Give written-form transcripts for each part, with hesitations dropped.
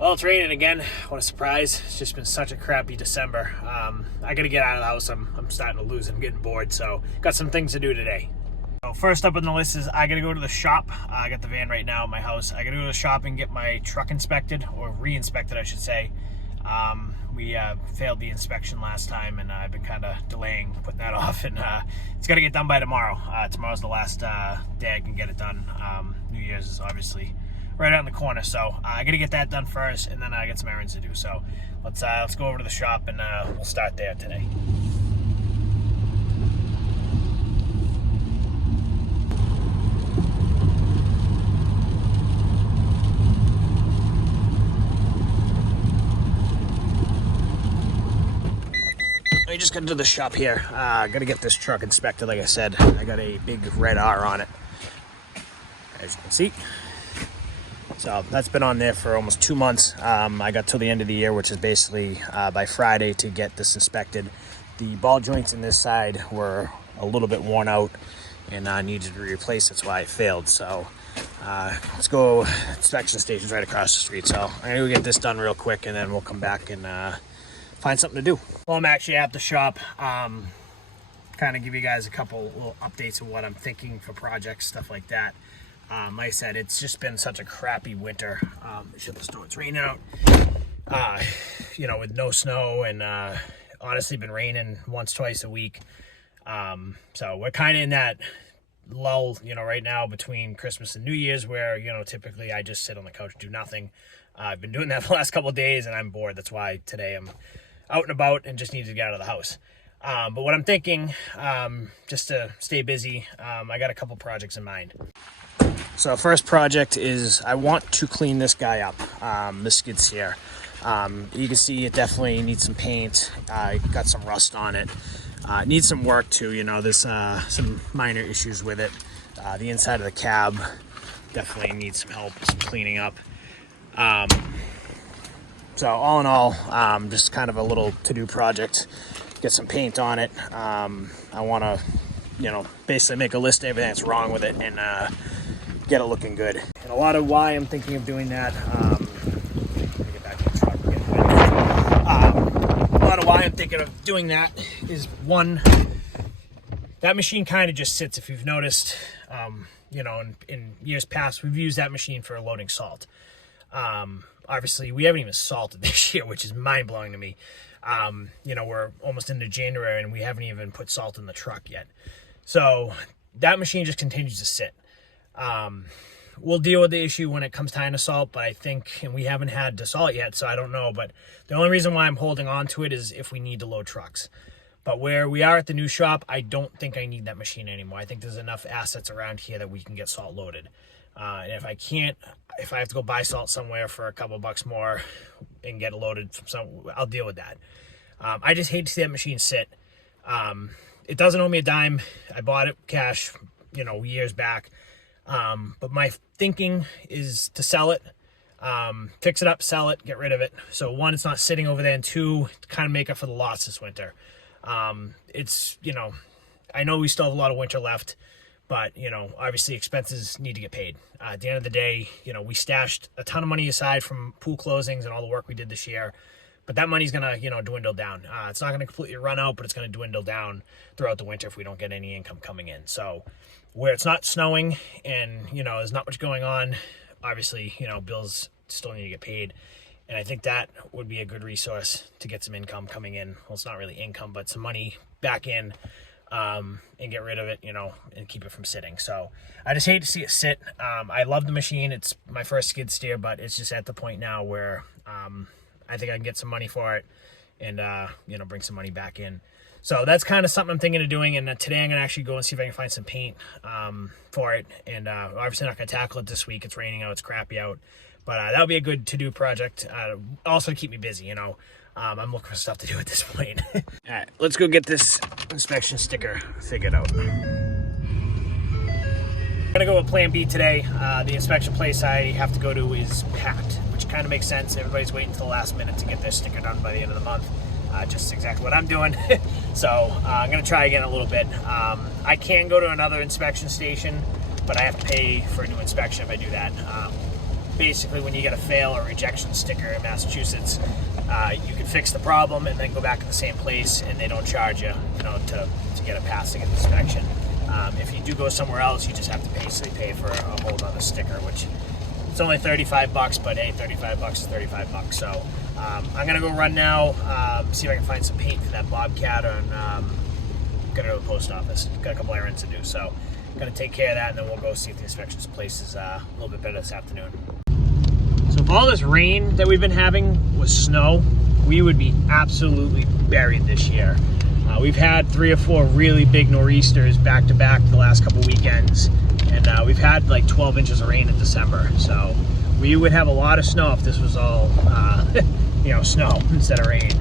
Well, it's raining again. What a surprise. It's just been such a crappy December. I got to get out of the house. I'm starting to lose. I'm getting bored, so got some things to do today. So first up on the list is I got to go to the shop. I got the van right now at my house. I got to go to the shop and get my truck inspected, or re-inspected, I should say. We failed the inspection last time, and I've been kind of delaying putting that off, and it's got to get done by tomorrow. Tomorrow's the last day I can get it done. New Year's is obviously right around the corner, so I got to get that done first, and then I got some errands to do. So let's go over to the shop, and we'll start there today. I just got into the shop here. Got to get this truck inspected. Like I said, I got a big red R on it, as you can see. So that's been on there for almost 2 months. I got till the end of the year, which is basically by Friday, to get this inspected. The ball joints in this side were a little bit worn out and needed to be replaced. That's why it failed. So let's go. Inspection station's right across the street. So I'm gonna go get this done real quick, and then we'll come back and find something to do. Well, I'm actually at the shop. Kind of give you guys a couple little updates of what I'm thinking for projects, stuff like that. Like I said, it's just been such a crappy winter. Shut the door, it's raining out. With no snow, and honestly been raining once, twice a week. So we're kind of in that lull, right now between Christmas and New Year's, where, typically I just sit on the couch and do nothing. I've been doing that for the last couple of days, and I'm bored. That's why today I'm out and about and just need to get out of the house. But what I'm thinking, just to stay busy, I got a couple projects in mind. So first project is I want to clean this guy up, this skid steer. You can see it definitely needs some paint. Got some rust on it. It needs some work too, there's some minor issues with it. The inside of the cab definitely needs some help, some cleaning up. So all in all, just kind of a little to-do project. Get some paint on it. I want to, basically make a list of everything that's wrong with it and get it looking good. And a lot of why I'm thinking of doing that, get back to the truck, get ready. A lot of why I'm thinking of doing that is, one, that machine kind of just sits. If you've noticed, in years past, we've used that machine for loading salt. Obviously, we haven't even salted this year, which is mind-blowing to me. We're almost into January, and we haven't even put salt in the truck yet. So that machine just continues to sit. We'll deal with the issue when it comes time to salt, but I think, and we haven't had to salt yet, so I don't know. But the only reason why I'm holding on to it is if we need to load trucks. But where we are at the new shop, I don't think I need that machine anymore. I think there's enough assets around here that we can get salt loaded. And if I have to go buy salt somewhere for a couple bucks more and get it loaded from I'll deal with that. I just hate to see that machine sit. It doesn't owe me a dime. I bought it cash, years back. But my thinking is to sell it, fix it up, sell it, get rid of it. So one, it's not sitting over there, and two, to kind of make up for the loss this winter. It's, I know we still have a lot of winter left, but, obviously expenses need to get paid. At the end of the day, we stashed a ton of money aside from pool closings and all the work we did this year. But that money's going to, dwindle down. It's not going to completely run out, but it's going to dwindle down throughout the winter if we don't get any income coming in. So where it's not snowing and, there's not much going on, obviously, bills still need to get paid. And I think that would be a good resource to get some income coming in. Well, it's not really income, but some money back in. And get rid of it, and keep it from sitting. So I just hate to see it sit. I love the machine. It's my first skid steer, but it's just at the point now where I think I can get some money for it and, bring some money back in. So that's kind of something I'm thinking of doing. And today I'm going to actually go and see if I can find some paint for it. And obviously not going to tackle it this week. It's raining out. It's crappy out. But that would be a good to-do project. Also to keep me busy, I'm looking for stuff to do at this point. All right, let's go get this inspection sticker figured out. I'm gonna go with plan B today. The inspection place I have to go to is packed, which kind of makes sense. Everybody's waiting until the last minute to get their sticker done by the end of the month. Just exactly what I'm doing. So I'm gonna try again a little bit. I can go to another inspection station, but I have to pay for a new inspection if I do that. basically when you get a fail or rejection sticker in Massachusetts, you can fix the problem and then go back to the same place, and they don't charge you, to get a passing inspection. If you do go somewhere else, you just have to basically pay for a whole other sticker, which it's only $35, but hey, $35 is $35. So I'm gonna go run now, see if I can find some paint for that Bobcat, and gonna go to the post office. Got a couple errands to do, so gonna take care of that, and then we'll go see if the inspection place is a little bit better this afternoon. So if all this rain that we've been having was snow, we would be absolutely buried this year. We've had 3 or 4 really big nor'easters back to back the last couple weekends, and we've had like 12 inches of rain in December. So we would have a lot of snow if this was all, snow instead of rain.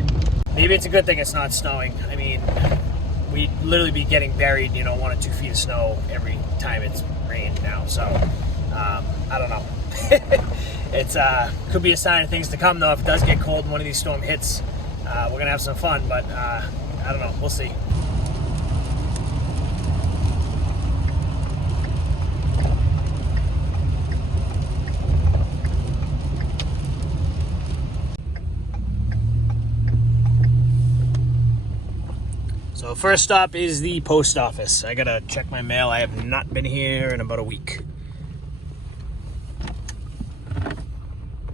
Maybe it's a good thing it's not snowing. I mean, we'd literally be getting buried, 1 or 2 feet of snow every time it's rained now. So I don't know. It's could be a sign of things to come, though. If it does get cold and one of these storm hits, we're gonna have some fun, but I don't know, we'll see. So first stop is the post office. I gotta check my mail. I have not been here in about a week.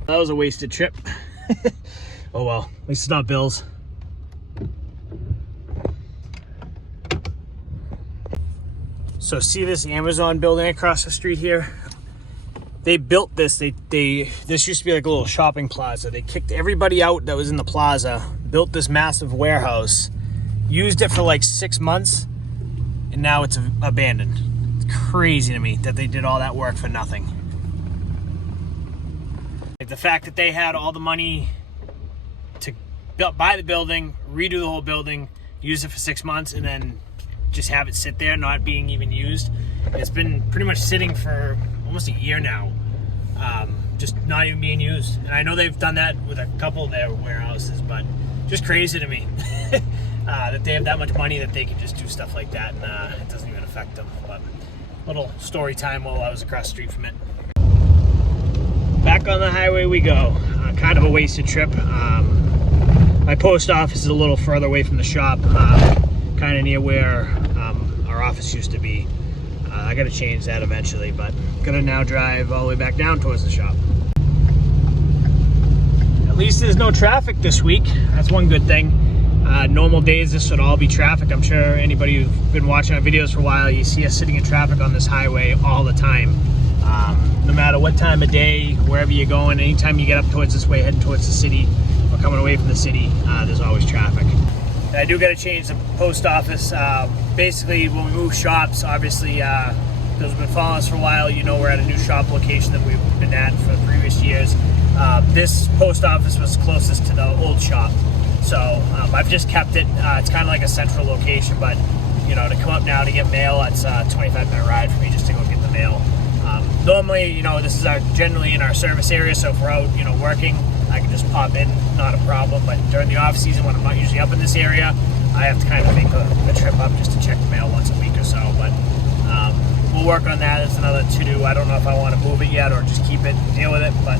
That was a wasted trip. Oh well, at least it's not bills. So see this Amazon building across the street here? They built this, this used to be like a little shopping plaza. They kicked everybody out that was in the plaza, built this massive warehouse, used it for like 6 months, and now it's abandoned. It's crazy to me that they did all that work for nothing. Like the fact that they had all the money to buy the building, redo the whole building, use it for 6 months, and then just have it sit there not being even used. It's been pretty much sitting for almost a year now, just not even being used. And I know they've done that with a couple of their warehouses, but just crazy to me that they have that much money that they can just do stuff like that, and it doesn't even affect them. But little story time while I was across the street from it. Back on the highway we go. Kind of a wasted trip. My post office is a little further away from the shop, kind of near where our office used to be. I gotta change that eventually, but gonna now drive all the way back down towards the shop. At least there's no traffic this week. That's one good thing. Normal days this would all be traffic. I'm sure anybody who's been watching our videos for a while, you see us sitting in traffic on this highway all the time. No matter what time of day, wherever you're going, anytime you get up towards this way, heading towards the city or coming away from the city, there's always traffic. I do got to change the post office. Basically, when we move shops, obviously, those who've been following us for a while, we're at a new shop location that we've been at for the previous years. This post office was closest to the old shop, so I've just kept it. It's kind of like a central location, but to come up now to get mail, it's a 25-minute ride for me just to go get the mail. Normally, this is generally in our service area, so if we're out, working, I can just pop in, not a problem. But during the off season, when I'm not usually up in this area, I have to kind of make a trip up just to check the mail once a week or so. But we'll work on that. It's another to-do. I don't know if I want to move it yet or just keep it and deal with it, but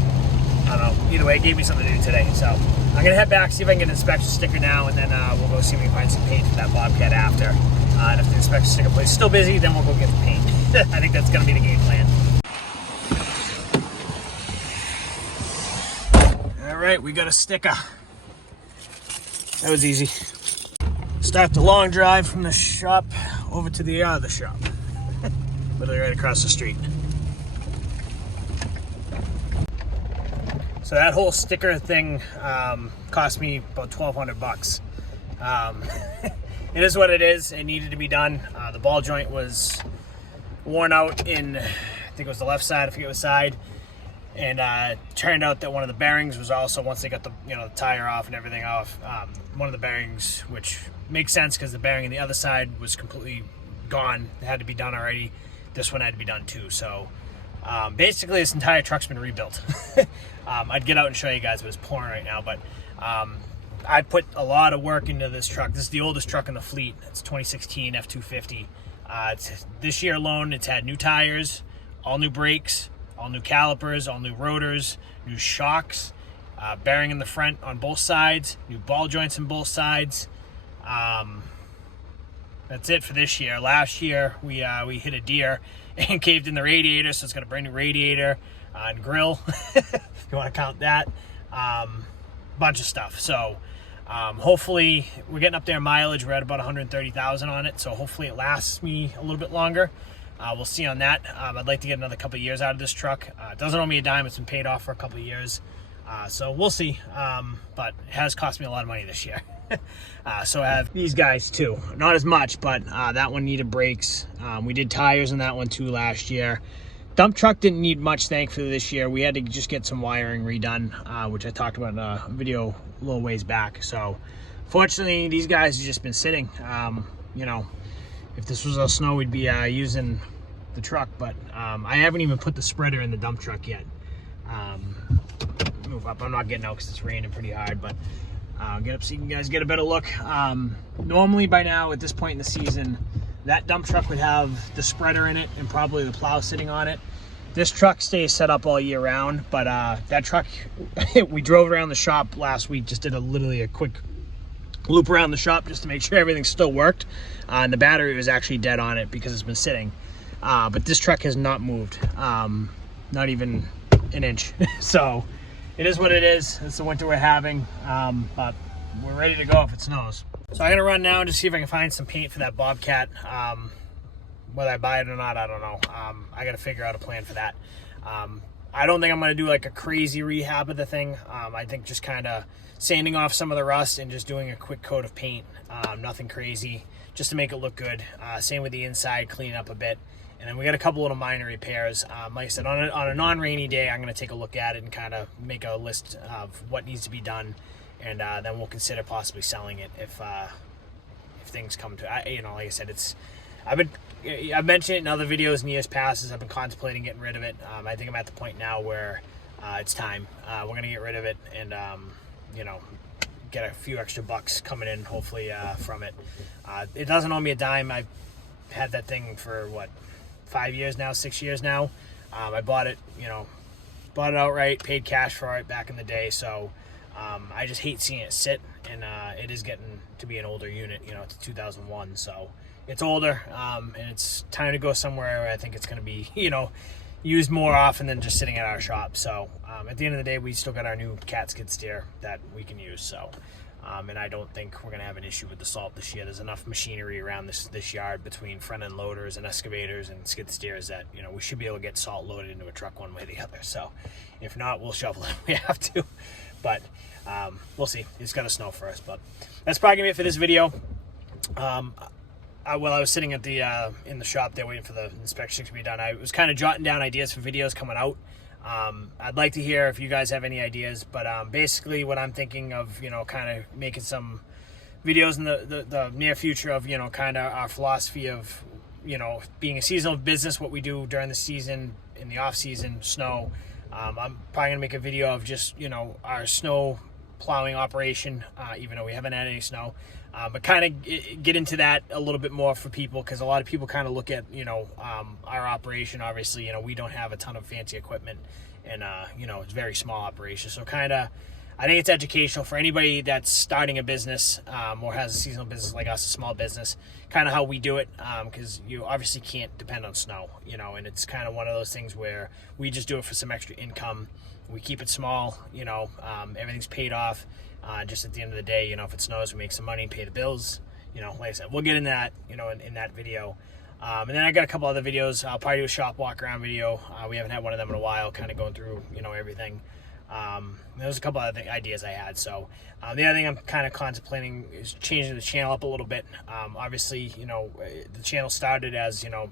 I don't know. Either way, it gave me something to do today. So I'm going to head back, see if I can get an inspection sticker now, and then we'll go see if we can find some paint for that Bobcat after. And if the inspection sticker place is still busy, then we'll go get the paint. I think that's going to be the game plan. All right, we got a sticker. That was easy. Start the long drive from the shop over to the other shop. Literally right across the street. So that whole sticker thing cost me about $1,200. It is what it is. It needed to be done. The ball joint was worn out in, I think it was the left side, I forget what side. And it turned out that one of the bearings was also, once they got the the tire off and everything off, one of the bearings, which makes sense because the bearing on the other side was completely gone. It had to be done already. This one had to be done too. So basically this entire truck's been rebuilt. I'd get out and show you guys, but it's pouring right now. But I put a lot of work into this truck. This is the oldest truck in the fleet. It's 2016 F250. This year alone, it's had new tires, all new brakes, all new calipers, all new rotors, new shocks, bearing in the front on both sides, new ball joints on both sides. That's it for this year. Last year we hit a deer and caved in the radiator, so it's got a brand new radiator and grill, if you want to count that. Bunch of stuff. So hopefully we're getting up there in mileage. We're at about 130,000 on it, so hopefully it lasts me a little bit longer. We'll see on that. I'd like to get another couple of years out of this truck. It doesn't owe me a dime. It's been paid off for a couple of years. So we'll see. But it has cost me a lot of money this year. So I have these guys too. Not as much, but that one needed brakes. We did tires on that one too last year. Dump truck didn't need much, thankfully, this year. We had to just get some wiring redone, which I talked about in a video a little ways back. So fortunately, these guys have just been sitting. You know, if this was a snow, we'd be using the truck, but I haven't even put the spreader in the dump truck yet. Move up. I'm not getting out because it's raining pretty hard, but get up so you guys get a better look. Normally by now at this point in the season, that dump truck would have the spreader in it and probably the plow sitting on it. This truck stays set up all year round, but that truck, we drove around the shop last week, just did literally a quick loop around the shop just to make sure everything still worked. And the battery was actually dead on it because it's been sitting. But this truck has not moved, not even an inch. So it is what it is. It's the winter we're having, but we're ready to go if it snows. So I'm gonna run now and just see if I can find some paint for that Bobcat. Whether I buy it or not, I don't know. I gotta figure out a plan for that. I don't think I'm gonna do like a crazy rehab of the thing. I think just kind of sanding off some of the rust and just doing a quick coat of paint. Nothing crazy, just to make it look good. Same with the inside, clean up a bit. And then we got a couple little minor repairs. Like I said, on a non-rainy day, I'm going to take a look at it and kind of make a list of what needs to be done, and then we'll consider possibly selling it if things come to. You know, like I said, I've mentioned it in other videos in years past. I've been contemplating getting rid of it. I think I'm at the point now where it's time. We're going to get rid of it, and you know, get a few extra bucks coming in hopefully from it. It doesn't owe me a dime. I've had that thing for what, 5 years now, 6 years now. I bought it, you know, bought it outright, paid cash for it back in the day. So I just hate seeing it sit, and it is getting to be an older unit. You know, it's 2001, so it's older, and it's time to go somewhere where I think it's going to be, you know, used more often than just sitting at our shop. So at the end of the day, we still got our new cat skid steer that we can use. So and I don't think we're going to have an issue with the salt this year. There's enough machinery around this yard between front end loaders and excavators and skid steers that, you know, we should be able to get salt loaded into a truck one way or the other. So if not, we'll shovel it if we have to. But we'll see. It's got to snow first. But that's probably going to be it for this video. While I was sitting at the in the shop there waiting for the inspection to be done, I was kind of jotting down ideas for videos coming out. I'd like to hear if you guys have any ideas, but basically what I'm thinking of, you know, kind of making some videos in the near future of, you know, kind of our philosophy of, you know, being a seasonal business, what we do during the season, in the off season, snow. I'm probably gonna make a video of just, you know, our snow plowing operation, even though we haven't had any snow, but kind of get into that a little bit more for people, because a lot of people kind of look at, you know, our operation. Obviously, you know, we don't have a ton of fancy equipment, and you know, it's a very small operation. So kind of, I think it's educational for anybody that's starting a business or has a seasonal business like us, a small business, kind of how we do it, because you obviously can't depend on snow, you know, and it's kind of one of those things where we just do it for some extra income. We keep it small, you know, everything's paid off. Just at the end of the day, you know, if it snows, we make some money, pay the bills. You know, like I said, we'll get in that, you know, in that video. And then I got a couple other videos. I'll probably do a shop walk around video. We haven't had one of them in a while, kind of going through, you know, everything. There's a couple other ideas I had. So the other thing I'm kind of contemplating is changing the channel up a little bit. Obviously, you know, the channel started as, you know,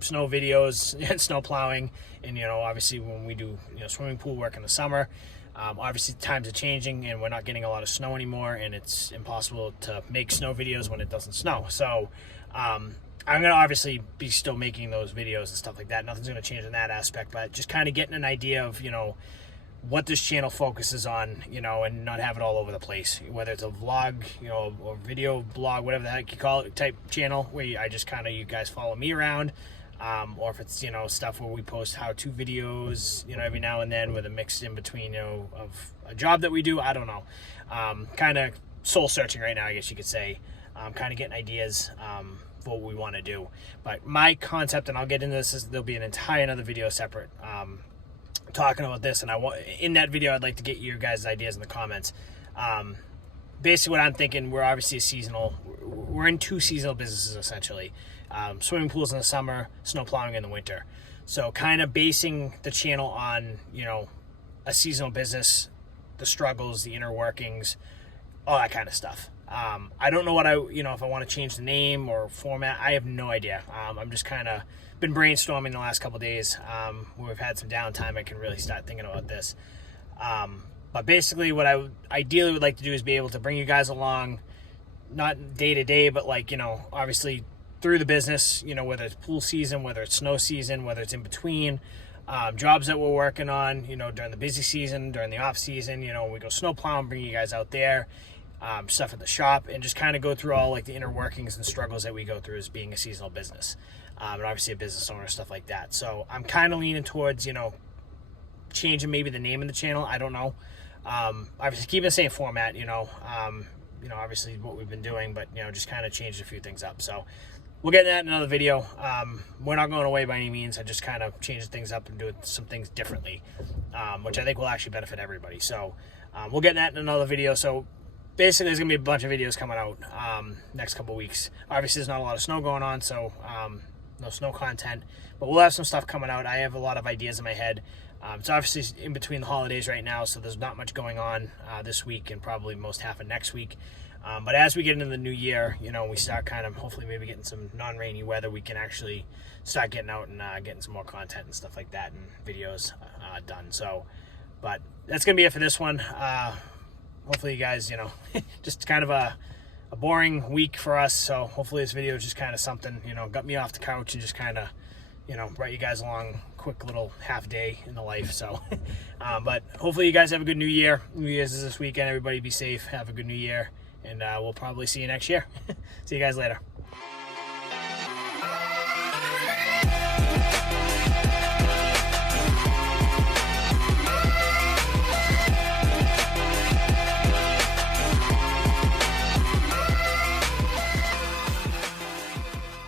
snow videos and snow plowing, and, you know, obviously when we do, you know, swimming pool work in the summer, obviously times are changing and we're not getting a lot of snow anymore, and it's impossible to make snow videos when it doesn't snow. So I'm gonna obviously be still making those videos and stuff like that. Nothing's gonna change in that aspect, but just kind of getting an idea of, you know, what this channel focuses on, you know, and not have it all over the place, whether it's a vlog, you know, or video blog, whatever the heck you call it, type channel, where I just kind of, you guys follow me around. or if it's, stuff where we post how-to videos, every now and then with a mix in between, of a job that we do. I don't know. Kind of soul searching right now, I guess you could say. Kind of getting ideas for what we want to do. But my concept, and I'll get into this, is there'll be an entire another video separate talking about this, and in that video I'd like to get your guys' ideas in the comments. Basically what I'm thinking, we're obviously we're in 2 seasonal businesses essentially. Swimming pools in the summer, snow plowing in the winter. So kind of basing the channel on, a seasonal business, the struggles, the inner workings, all that kind of stuff. I don't know if I want to change the name or format. I have no idea. I'm just kind of been brainstorming the last couple of days. We've had some downtime. I can really start thinking about this. But basically what I ideally would like to do is be able to bring you guys along, not day to day, but obviously through the business, whether it's pool season, whether it's snow season, whether it's in between, jobs that we're working on, during the busy season, during the off season, we go snow plowing, bring you guys out there, stuff at the shop, and just kind of go through all the inner workings and struggles that we go through as being a seasonal business, and obviously a business owner, stuff like that. So I'm kind of leaning towards, changing maybe the name of the channel. I don't know. Obviously keeping the same format, obviously what we've been doing, but, just kind of changed a few things up. So we'll get that in another video. We're not going away by any means. I just kind of changed things up and doing some things differently, which I think will actually benefit everybody. So we'll get that in another video. So basically there's going to be a bunch of videos coming out next couple weeks. Obviously there's not a lot of snow going on, so no snow content, but we'll have some stuff coming out. I have a lot of ideas in my head. It's obviously in between the holidays right now, so there's not much going on this week and probably most half of next week. But as we get into the new year, we start kind of hopefully maybe getting some non-rainy weather, we can actually start getting out and getting some more content and stuff like that and videos done. So, but that's going to be it for this one. Hopefully you guys, just kind of a boring week for us. So hopefully this video is just kind of something, got me off the couch and just kind of, brought you guys along quick little half day in the life. So, but hopefully you guys have a good new year. New Year's is this weekend. Everybody be safe. Have a good new year. And we'll probably see you next year. See you guys later.